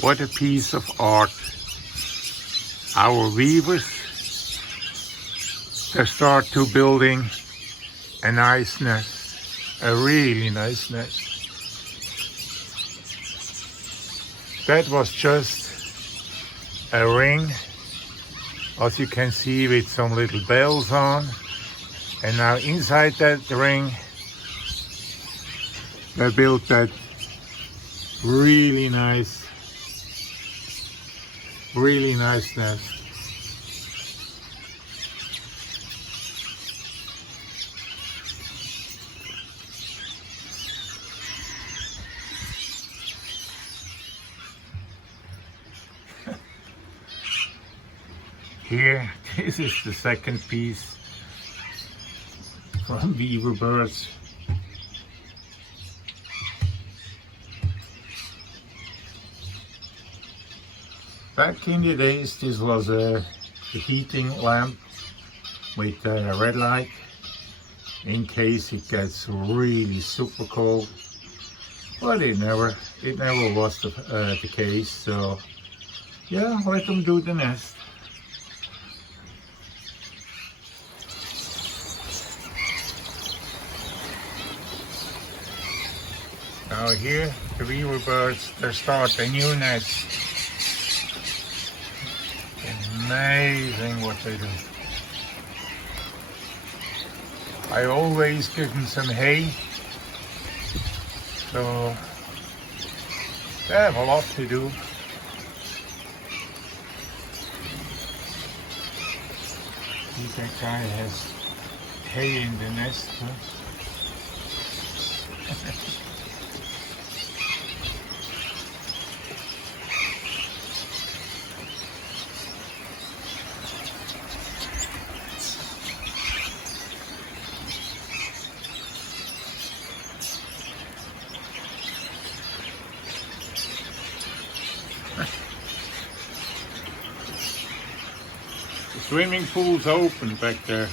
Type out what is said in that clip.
What a piece of art. Our weavers, they start to building a nice nest, a really nice nest. That was just a ring, as you can see, with some little bells on. And now inside that ring, they built that really nice nest. Here, this is the second piece from Weaver Birds. Back in the days, this was a heating lamp with a red light in case it gets really super cold. But it never was the case. So yeah, let them do the nest. Now here, the Weaver Birds, they start a new nest. Amazing what they do. I always give them some hay, so they have a lot to do. That guy has hay in the nest. Huh? The swimming pool's open back there.